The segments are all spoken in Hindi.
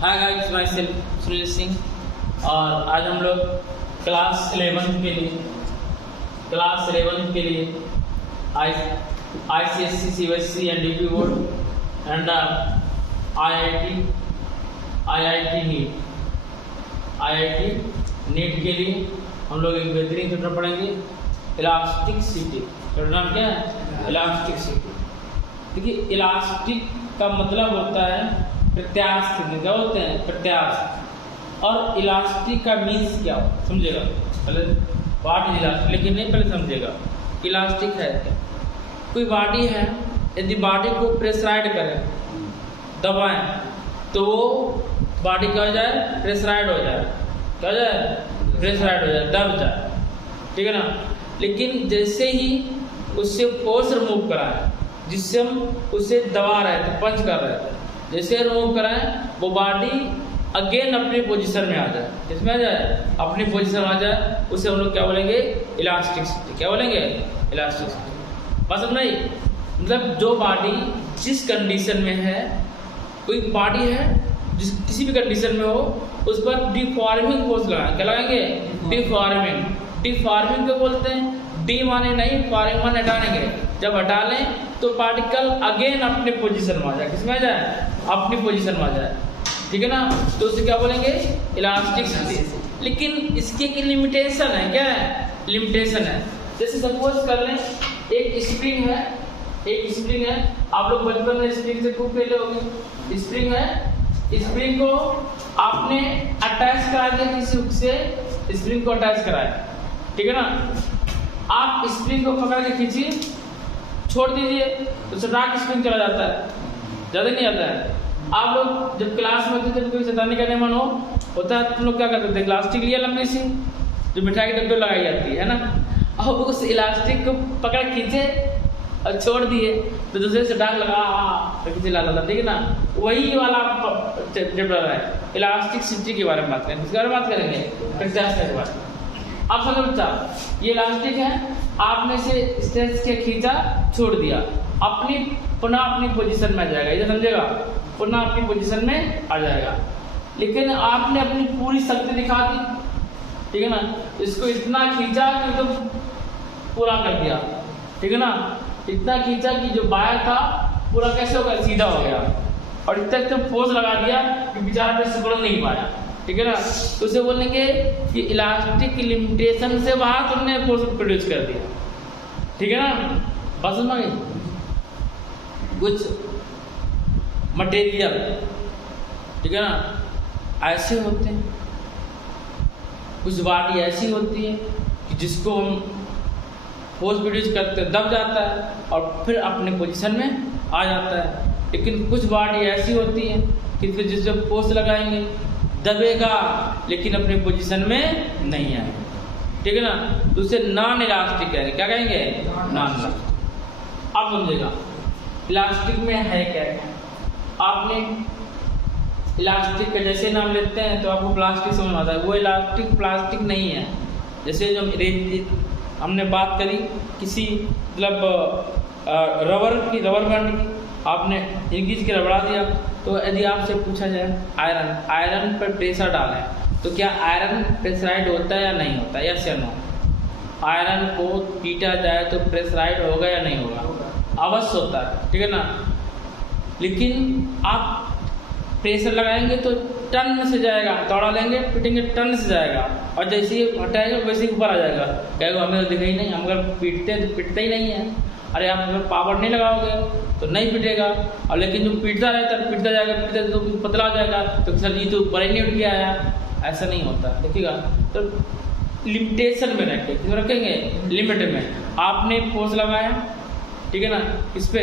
Hi guys, my self Sunil Singh. और आज हम लोग क्लास 11 के लिए ICSE CBSE and DP board and IIT NEET के लिए हम लोग एक बेहतरीन चैप्टर पढ़ेंगे, इलास्टिसिटी। चैप्टर नाम क्या है? इलास्टिसिटी। देखिए, इलास्टिक का मतलब होता है प्रत्यास्थ। क्या होते हैं? प्रत्यास्थ। और इलास्टिक का मीन्स क्या हो समझेगा पहले। व्हाट इज इलास्टिक, लेकिन नहीं पहले समझेगा इलास्टिक है क्या। कोई बॉडी है, यदि बॉडी को प्रेशराइड करें, दबाएं, तो वो बॉडी क्या हो जाए? प्रेशराइड हो जाए। क्या हो जाए? प्रेशराइड हो जाए, दब जाए। ठीक है ना। लेकिन जैसे ही उससे फोर्स रिमूव कराएं, जिससे हम उसे दबा रहे थे, पंच कर रहे थे, जैसे रिमूव कराएं, वो बॉडी अगेन अपनी पोजीशन में आ जाए। किसमें आ जाए? अपनी पोजीशन में आ जाए। उसे हम लोग क्या बोलेंगे? इलास्टिसिटी। क्या बोलेंगे? इलास्टिसिटी। बस समझ नहीं, मतलब जो बॉडी जिस कंडीशन में है, कोई बॉडी है जिस किसी भी कंडीशन में हो, उस पर डिफॉर्मिंग फोर्स लगाएं। क्या लगाएंगे? डिफॉर्मिंग। डिफॉर्मिंग को बोलते हैं। डी माने नहीं, फॉर्मिंग माने हटाने के। जब हटा लें तो पार्टिकल अगेन अपने पोजीशन में आ जाए। किसमें आ जाए? अपनी पोजीशन में आ जाए। ठीक है ना। तो उसे क्या बोलेंगे? इलास्टिसिटी। लेकिन इसकी एक लिमिटेशन है। क्या है? लिमिटेशन है। जैसे सपोज कर लें, एक स्प्रिंग है। आप लोग बचपन में स्प्रिंग से खूब खेले होंगे। स्प्रिंग है, स्प्रिंग को आपने अटैच करा दिया किसी हुक से, स्प्रिंग को अटैच कराया। ठीक है ना। आप स्प्रिंग को पकड़ के खींचिए, छोड़ दीजिए तो सटाक स्प्रिंग चला जाता है, ज्यादा नहीं आता है। आप लोग जब क्लास में थे, जब कोई शैतानी करने मन होता है, तुम लोग क्या करते थे? इलास्टिक लिया लंबी सी, जो मिठाई के डब्बे लगाई जाती है ना, और उस इलास्टिक को पकड़ खींचे और छोड़ दिए तो दूसरे से डाक लगा तो किसी ला था। ठीक है ना। वही वाला चैप्टर है, इलास्टिसिटी के बारे में बात करेंगे। इसके बारे में बात करेंगे, प्रत्यास्थ के बारे में। आप समझ बच्चा, ये इलास्टिक है, आपने से स्ट्रेच के खींचा, छोड़ दिया, पुनः अपनी पोजीशन में आ जाएगा। ये समझेगा? पुनः अपनी पोजीशन में आ जाएगा। लेकिन आपने अपनी पूरी शक्ति दिखा दी। ठीक है ना। इसको इतना खींचा कि तो पूरा कर दिया। ठीक है ना। इतना खींचा कि जो वायर था पूरा कैसे हो गया? सीधा हो गया। और इतना फोर्स लगा दिया कि बेचारा पे सिकुड़ नहीं पाया। ठीक है ना। तो उसे बोलेंगे कि इलास्टिक लिमिटेशन से बाहर तुमने फोर्स प्रोड्यूस कर दिया। ठीक है ना। बस समझ गए। कुछ मटेरियल, ठीक है ना, ऐसे होते हैं, कुछ बॉडी ऐसी होती है कि जिसको हम फोर्स प्रोड्यूस करते दब जाता है और फिर अपने पोजीशन में आ जाता है। लेकिन कुछ बॉडी ऐसी होती है कि जिससे फोर्स लगाएंगे, दबेगा, लेकिन अपने पोजीशन में नहीं आएगा। ठीक है ना। तो उसे नॉन इलास्टिक कहेंगे। क्या कहेंगे? Non elastic. आप समझेगा इलास्टिक में है क्या। आपने इलास्टिक का जैसे नाम लेते हैं तो आपको प्लास्टिक समझ आता है। वो इलास्टिक प्लास्टिक नहीं है। जैसे जो हमने बात करी किसी मतलब रबर बैंड की, आपने इंग्लिश के रबड़ा दिया, तो यदि आपसे पूछा जाए आयरन पर प्रेशर डालें तो क्या आयरन प्रेशराइड होता है या नहीं होता? यस या नो? आयरन को पीटा जाए तो प्रेशराइड होगा या नहीं होगा? अवश्य होता है। ठीक है ना। लेकिन आप प्रेशर लगाएंगे तो टन से जाएगा, दौड़ा लेंगे, पीटेंगे, टन से जाएगा, और जैसे ही हटाएगा वैसे ही ऊपर आ जाएगा। कहेगा हमें तो दिखा ही नहीं, हम अगर पीटते हैं तो पिटते ही नहीं है। अरे आप अगर पावर नहीं लगाओगे तो नहीं पिटेगा। और लेकिन जो पीटता रहता है, पिटता जाएगा, पिटता तो पतला हो जाएगा, तो सर जी तो ऊपर ही नहीं उठ के आया। ऐसा नहीं होता। देखिएगा, तो लिमिटेशन में रखेंगे, लिमिट में। आपने फोर्स लगाया, ठीक है ना, इस पे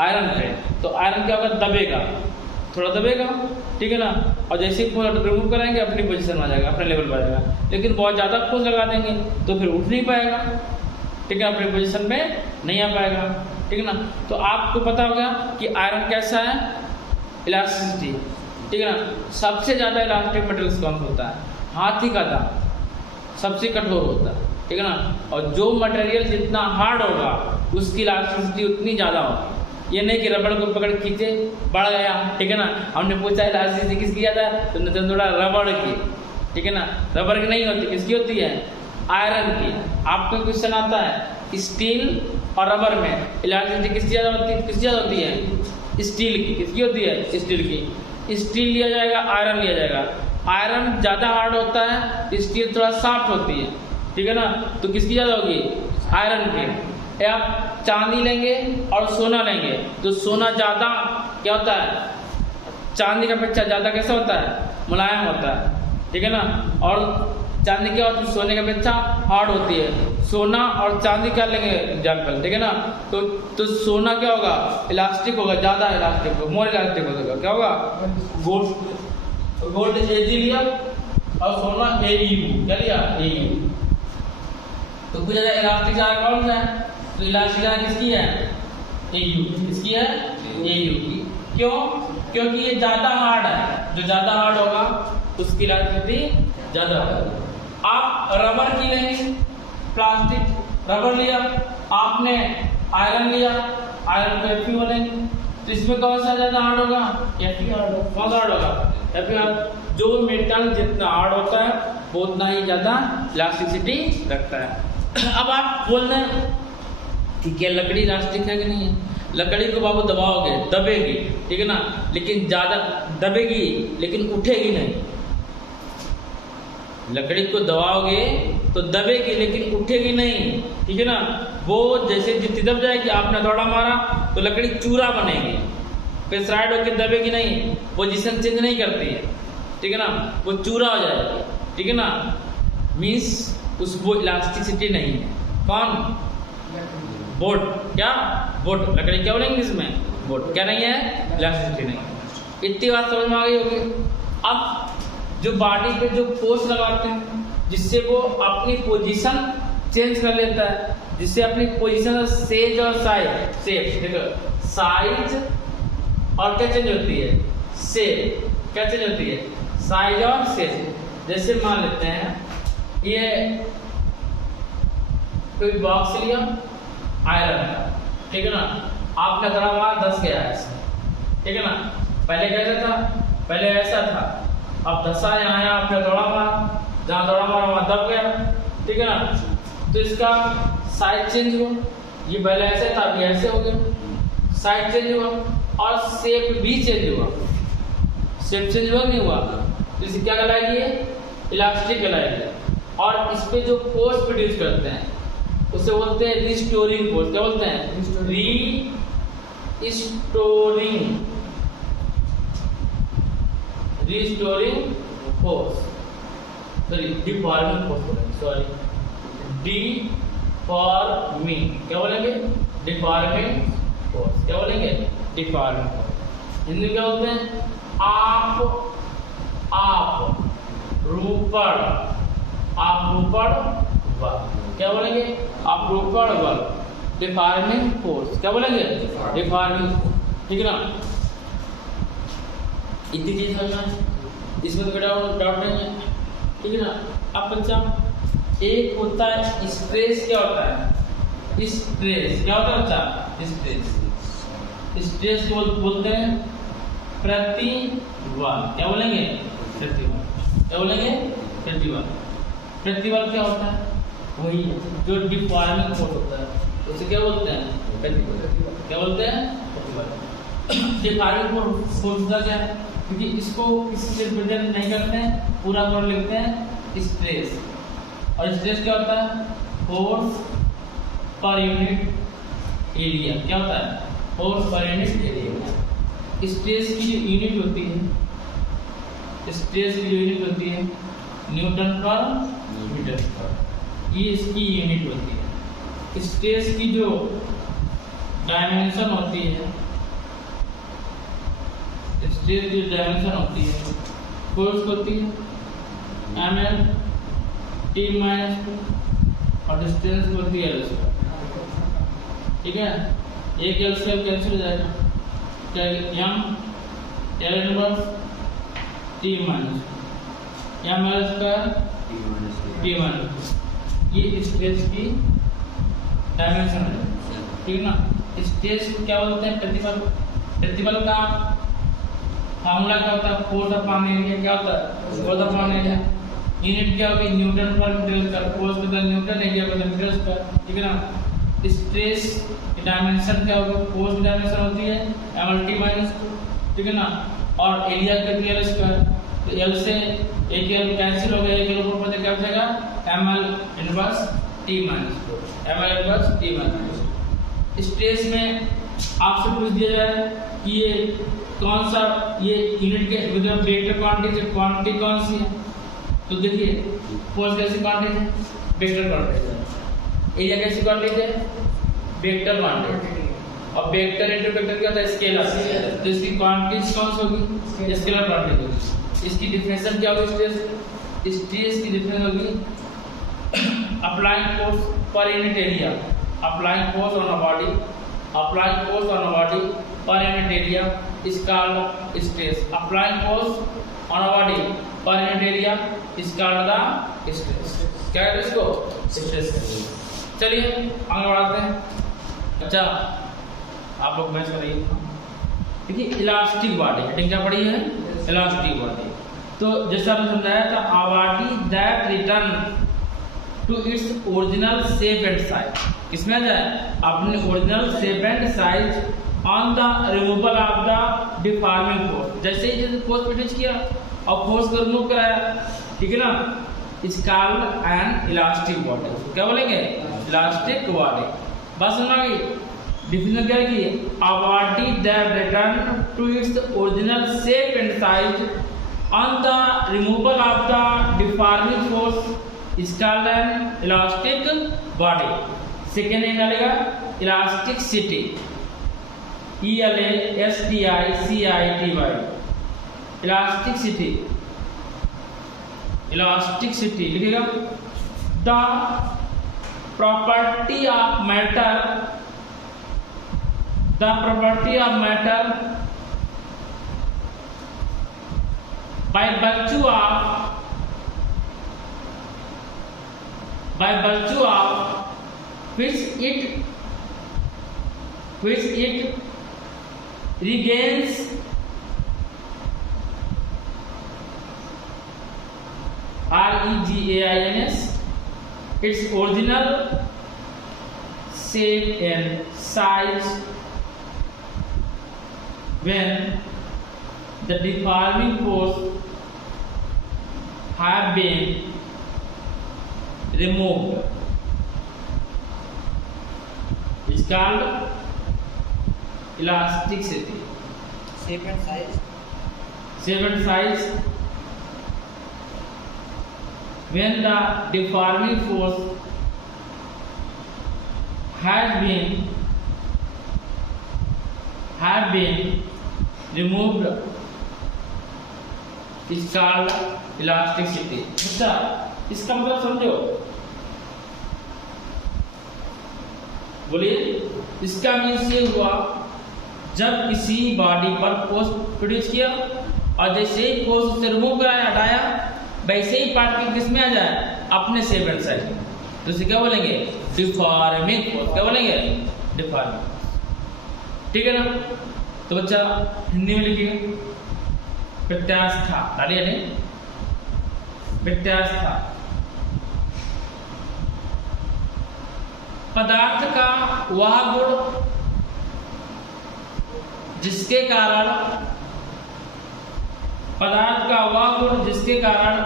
आयरन पे, तो आयरन क्या होगा? दबेगा, थोड़ा दबेगा। ठीक है ना। और जैसे ही फोर्स रिमूव कराएंगे अपनी पोजीशन में आ जाएगा, अपने लेवल पर आ जाएगा। लेकिन बहुत ज़्यादा फोर्स लगा देंगे तो फिर उठ नहीं पाएगा। ठीक है, अपनी पोजीशन में नहीं आ पाएगा। ठीक है ना। तो आपको पता होगा कि आयरन कैसा है? इलास्टिसिटी। ठीक है ना। सबसे ज़्यादा इलास्टिक मटेरियल कौन होता है? हाथी का दांत सबसे कठोर होता है। ठीक है ना। और जो मटेरियल जितना हार्ड होगा उसकी इलास्टिसिटी उतनी ज़्यादा होगी। ये नहीं कि रबड़ को पकड़ खींचे बढ़ गया, ठीक है ना। हमने पूछा इलास्टिसिटी किसकी ज़्यादा, तो थोड़ा रबड़ की, ठीक है ना। रबड़ की नहीं होती, किसकी होती है, आयरन की। आपको क्वेश्चन आता है स्टील और रबर में इलास्टिसिटी किसकी ज़्यादा होती है, किसकी ज़्यादा होती है, स्टील की। किसकी होती है, स्टील की। स्टील लिया जाएगा, आयरन लिया जाएगा। आयरन ज़्यादा हार्ड होता है, स्टील थोड़ा सॉफ्ट होती है, ठीक है ना। तो किसकी ज़्यादा होगी, आयरन की। आप चांदी लेंगे और सोना लेंगे तो सोना ज़्यादा क्या होता है, चांदी का पेक्षा ज़्यादा कैसा होता है, मुलायम होता है, ठीक है ना। और चांदी क्या होती है, सोने का पेक्षा हार्ड होती है। सोना और चांदी क्या लेंगे एग्जाम्पल, ठीक है ना। तो सोना क्या होगा, इलास्टिक होगा, ज़्यादा इलास्टिक होगा, मोर इलास्टिक होगा। क्या होगा, गोल्ड Ag लिया और सोना Au, क्या लिया, Au। तो कुछ ज़्यादा इलास्टिक ज़्यादा कौन सा है, तो इलास्टिक ज़्यादा किसकी है, Au। किसकी है, Au की। क्यों, क्योंकि ये ज़्यादा हार्ड है, जो ज़्यादा हार्ड होगा उसकी इलास्टिसिटी ज़्यादा होगी। आप रबर की लेंगे, प्लास्टिक रबर लिया, आपने आयरन लिया, आयरन को Fe बोलेंगे, तो इसमें कौन सा ज़्यादा हार्ड होगा, Fe हार्ड होगा। कौन सा हार्ड होगा, Fe हार्ड। जो मेटल जितना हार्ड होता है वो उतना ही ज़्यादा इलास्टिसिटी रखता है। अब आप बोल रहे हैं कि क्या लकड़ी इलास्टिक है कि नहीं है, लकड़ी को बाबू दबाओगे दबेगी, ठीक है ना, लेकिन ज़्यादा दबेगी लेकिन उठेगी नहीं। लकड़ी को दबाओगे तो दबेगी लेकिन उठेगी नहीं, ठीक है ना। वो जैसे जितनी दब जाएगी, आपने दौड़ा मारा तो लकड़ी चूरा बनेगी, फिर साइड होकर दबेगी नहीं, पोजीशन चेंज नहीं करती है, ठीक है ना, वो चूरा हो जाएगी, ठीक है ना। मीन्स उसको इलास्टिसिटी नहीं है। कौन, बोट, क्या बोट, लकड़ी क्या बोलेंगे इसमें, बोट। क्या नहीं है, इलास्टिसिटी नहीं। इतनी बात समझ में आ गई होगी। अब जो बॉडी पे जो फोर्स लगाते हैं जिससे वो अपनी पोजीशन चेंज कर लेता है, जिससे अपनी पोजीशन सेज और साइज, शेप देखो, साइज और क्या चेंज होती है, शेप क्या चेंज होती है, साइज और शेप। जैसे मान लेते हैं ये कोई बॉक्स लिया आयरन का, ठीक है ना, आपने करा हुआ 10 गया ऐसे, ठीक है ना। पहले कैसा था, पहले ऐसा था, अब 10 यहाँ आया, आपने दौड़ा मारा, जहाँ दौड़ा मारा वहाँ दब गया, ठीक है ना। तो इसका साइज चेंज हुआ, ये पहले ऐसे था अभी ऐसे हो गया, साइज चेंज हुआ और शेप भी चेंज हुआ। शेप चेंज हुआ नहीं हुआ, तो इसे क्या कहलाएगी, ये इलास्टिक कहलाएगी। और इस पे जो फोर्स प्रोड्यूस करते हैं उसे बोलते हैं रिस्टोरिंग फोर्स। क्या बोलते हैं, restoring force, sorry deforming force बोलेंगे, सॉरी डिफॉर्मिंग, क्या बोलेंगे, डिफॉर्मिंग फोर्स। क्या बोलेंगे, डिफॉर्मिंग फोर्स। हिंदी क्या बोलते हैं, आप रूपण, आप रूपण बल, क्या बोलेंगे, आप रूपण बल, डिफॉर्मिंग फोर्स। क्या बोलेंगे, डिफॉर्मिंग फोर्स, ठीक है ना। इतनी चीज समझना, इसमें तो बेटा डाउट नहीं है, ठीक है ना। अब बच्चा एक होता है स्ट्रेस, क्या होता है, स्ट्रेस क्या होता है बच्चा, स्ट्रेस, स्ट्रेस को बोलते हैं प्रतिबल। क्या बोलेंगे, प्रतिबल, क्या बोलेंगे, प्रतिबल। प्रतिबल क्या होता है, वही जो डिफॉर्मिंग फोर्स होता है उसे क्या बोलते हैं, प्रतिबल। क्या बोलते हैं, प्रतिबल। डिफॉर्मिंग फोर्स का क्या है, क्योंकि इसको किसी से रिप्रेजेंट नहीं करते हैं, पूरा वर्ड लिखते हैं स्ट्रेस। और स्ट्रेस क्या होता है, फोर्स पर यूनिट एरिया। क्या होता है, force per unit area. Stress की जो यूनिट होती है, स्ट्रेस की जो यूनिट होती है न्यूटन पर मीटर, ये इसकी यूनिट होती है। स्ट्रेस की जो डायमेंशन होती है, स्ट्रेस की डायमेंशन होती है, फोर्स होती है ml t - और डिस्टेंस होती है L², ठीक है। एक L² कैंसिल हो जाएगा, क्या m L inverse t - m L² t - ये स्ट्रेस की डायमेंशन है, ठीक है ना। स्ट्रेस को क्या बोलते हैं? प्रतिबल। प्रतिबल का फॉर्मूला क्या होता है? Force upon area. क्या होता है? Force upon area. यूनिट क्या होगी? न्यूटन पर मीटर स्क्वायर। फोर्स बदल न्यूटन, एरिया बदल मीटर स्क्वायर, ठीक है ना। स्ट्रेस की डायमेंशन क्या होगी? फोर्स की डायमेंशन होती है mlt माइनस 2, ठीक है ना। और एरिया का एल स्क्वायर, तो एल से एक एल कैंसिल हो गया, एक एल ऊपर पता क्या बचेगा? ml inverse t minus 2, ml inverse t minus 2। Stress में आपसे पूछ दिया जाए कि ये कौन सा, ये यूनिट के मतलब वेक्टर क्वांटिटी कौन सी है? तो देखिए फोर्स कैसी क्वांटिटी है? वेक्टर क्वांटिटी है। एरिया कैसी क्वांटिटी है? Vector quantity. और वेक्टर इंटू वेक्टर क्या होता है? स्केलर। तो इसकी क्वांटिटी कौन सी होगी? स्केलर क्वांटिटी होगी। इसकी डिफिनेशन क्या होगी? स्ट्रेस की डिफिनेशन होगी applying force per unit area, applying force on a body, applying force on a body पर unit area is called stress. Applying force on a body पर unit area is called the stress. क्या कहते हैं इसको? स्ट्रेस। चलिए आगे बढ़ाते हैं। अच्छा आप लोग मैच करिए। देखिए इलास्टिक बॉडी, हेडिंग क्या पड़ी है? Elastic body. तो जैसा आपने समझाया था, a body that return to its original shape and size। किसमें आ जाए? अपने original shape and size on the removal of the deforming force. जैसे ही जैसे फोर्स प्रोड्यूस किया और फोर्स को रिमूव कराया, ठीक है ना, is called an elastic body. क्या बोलेंगे? Elastic body. बस सुना गई डिफिनेशन क्या की? a body that return to its original shape and size on the removal of the deforming force is called an elastic body। Second एक आएगा elasticity, elasticity, elasticity, elasticity लिखेगा। the property of matter, the property of matter by virtue of which it regains regains its original shape and size when the deforming force have been removed is called elasticity। shape and size, shape and size when the deforming force have been removed is called elasticity। अच्छा इसका मतलब समझो, बोलिए। इसका मीन्स ये हुआ जब किसी बॉडी पर फोर्स प्रोड्यूस किया और जैसे ही फोर्स से रिमूव कराया, हटाया, वैसे ही पार्टिकल किसमें आ जाए? अपने शेप एंड साइज। तो इसे क्या बोलेंगे? Deforming force. क्या बोलेंगे? डिफॉर्मिंग, ठीक है ना। तो बच्चा हिंदी में लिखिए प्रत्यास्था, डालिए नहीं, प्रत्यास्था पदार्थ का वह गुण जिसके कारण, पदार्थ का वह गुण जिसके कारण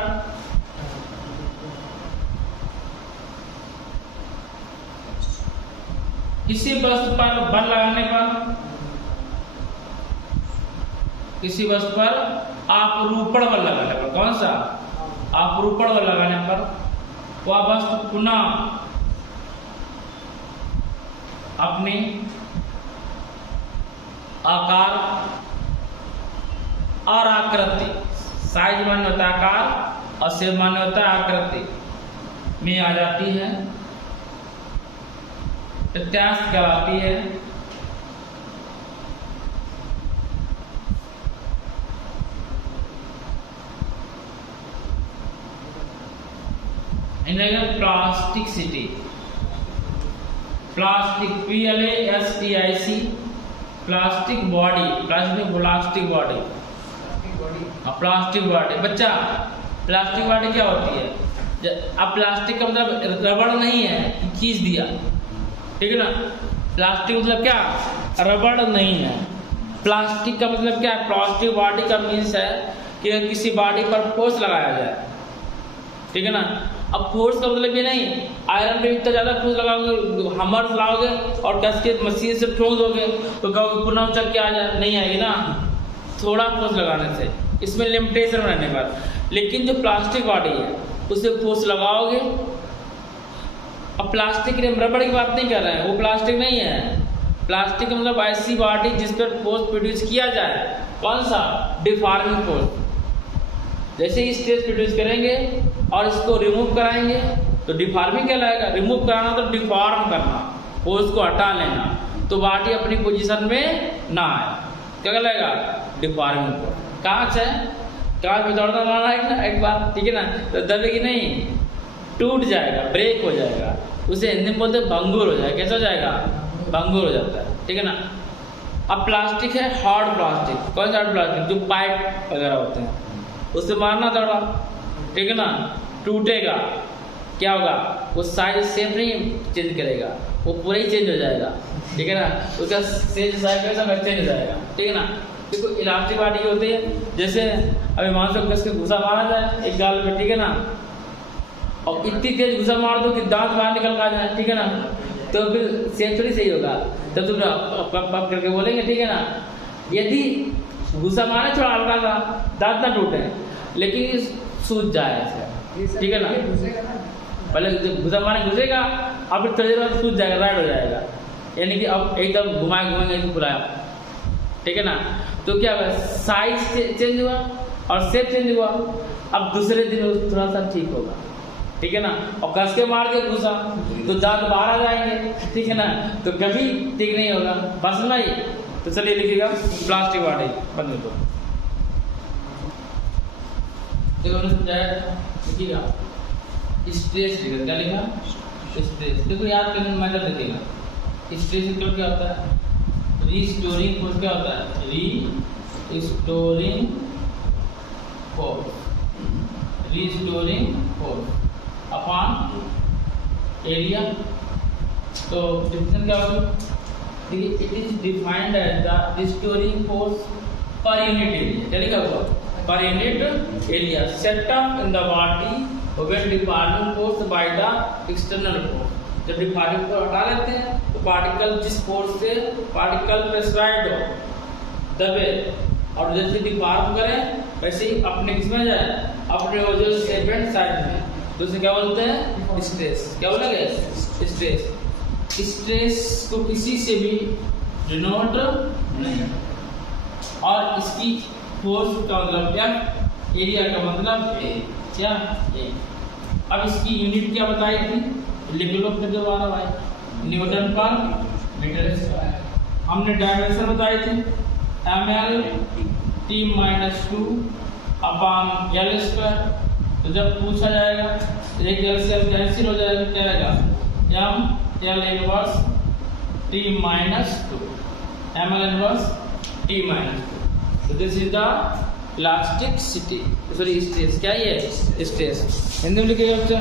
किसी वस्तु पर बल लगाने पर, किसी वस्तु पर अपरूपण बल लगाने पर, कौन सा? अपरूपण बल लगाने पर वह वस्तु पुनः अपने आकार और आकृति, साइज मान्य होता है आकार और शेप मान्य होता है आकृति में आ जाती है, प्रत्यास्थ कहलाती है। Plasticity, plastic PLASTIC plastic body, plastic body, plastic body. बच्चा प्लास्टिक बॉडी क्या होती है? अब प्लास्टिक का मतलब रबड़ नहीं है, खींच दिया, ठीक है ना। प्लास्टिक मतलब क्या? रबड़ नहीं है। प्लास्टिक का मतलब क्या है? प्लास्टिक बॉडी का मीन्स है कि किसी बॉडी पर फोर्स लगाया जाए, ठीक है ना। अब फोर्स का मतलब ये नहीं आयरन पे इतना ज़्यादा फोर्स लगाओगे, हमर लाओगे और कस के मशीन से ठोक दोगे तो कहोगे पुनः उछल के आ जाए, नहीं आएगी ना। थोड़ा फोर्स लगाने से, इसमें लिमिटेशन रहने पर। लेकिन जो प्लास्टिक बॉडी है उसे फोर्स लगाओगे। अब प्लास्टिक रबड़ की बात नहीं कर रहे हैं, वो प्लास्टिक नहीं है। प्लास्टिक मतलब ऐसी बॉडी जिस पर फोर्स प्रोड्यूस किया जाए। कौन सा? Deforming force. जैसे ही स्ट्रेस प्रोड्यूस करेंगे और इसको रिमूव कराएंगे तो डिफॉर्मिंग कहलाएगा। रिमूव कराना तो डिफॉर्म करना, फोर्स को हटा लेना, तो बॉडी अपनी पोजीशन में ना आए, क्या कहलाएगा? Deforming force. कांच है, कांच में दौड़ना मारना है ना एक बार, ठीक है ना, तो दबेगी नहीं, टूट जाएगा, ब्रेक हो जाएगा, उसे हिंदी में बोलते हैं भंगुर हो जाएगा। कैसा हो जाएगा? भंगुर हो जाता है, ठीक है ना। अब प्लास्टिक है हार्ड प्लास्टिक। कौन सा हार्ड प्लास्टिक? जो पाइप वगैरह होते हैं, उससे मारना दौड़ा, ठीक है ना, टूटेगा, क्या होगा? वो साइज शेप नहीं चेंज करेगा, वो पूरा ही चेंज हो जाएगा, ठीक है ना। उसका साइज कैसा चेंज हो जाएगा, ठीक है ना। देखो इलास्टिक बॉडी की होती है, जैसे अभी मान लो कस के घुसा मारा जाए एक गाल पे, ठीक है ना, और इतनी तेज घुसा मार दो कि दांत बाहर निकल कर आ जाए, ठीक है ना, तो फिर शेप थोड़ी सही होगा। तब तुम पप करके बोलेंगे, ठीक है ना। यदि घुसा मारे थोड़ा हल्का सा, दांत ना टूटे, लेकिन सूज जाए ऐसे, ठीक है ना। पहले घुसा मारे घुसेगा, अब फिर थोड़ी देर बाद सूज जाएगा, राइट हो जाएगा, यानी कि अब एकदम घुमाएंगे खुलाया, ठीक है ना। तो क्या हुआ? साइज चेंज हुआ और शेप चेंज हुआ। अब दूसरे दिन थोड़ा सा ठीक होगा, ठीक है ना। और कस के मार के घुसा तो दांत बाहर आ जाएंगे, ठीक है ना, तो कभी ठीक नहीं होगा। बस नहीं, तो चलिए लिखिएगा प्लास्टिक बॉडी बंद दो। देखो लिखिएगा स्ट्रेस, लिखा क्या लिखा? स्ट्रेस। देखो याद करने में मतलब देखिएगा, स्ट्रेस मतलब क्या होता है? Restoring force. क्या होता है? Restoring force, restoring force upon area. तो डिफिनेशन क्या होगा? देखिए, it is defined as the restoring force per unit area. क्या लिखा हुआ? Per unit area set up in the body when deforming force by the external force. जब डिफॉर्मिंग को हटा लेते हैं तो पार्टिकल जिस फोर्स से पार्टिकल प्रेशराइज्ड हो, दबे, और जैसे डिफॉर्म करें वैसे ही अपने किसमें जाए? अपने वो जो शेप एंड साइज में, तो उसे क्या बोलते हैं? स्ट्रेस। क्या बोलेंगे? स्ट्रेस। स्ट्रेस को किसी से भी डिनोट नहीं, और इसकी फोर्स का मतलब क्या? एरिया का मतलब ए, क्या? ए। अब इसकी यूनिट क्या बताई थी? लिख लो फिर दोबारा भाई, न्यूटन पर मीटर स्क्वायर। हमने डायमेंशन बताई थी ml t-2 upon l square. तो जब पूछा जाएगा एक l से m कैंसिल हो जाएगा, क्या आएगा? m l inverse t-2 ml inverse t-2। तो this is the elasticity, sorry stress. क्या ये? स्ट्रेस। हिंदी में लिखिएगा बच्चा।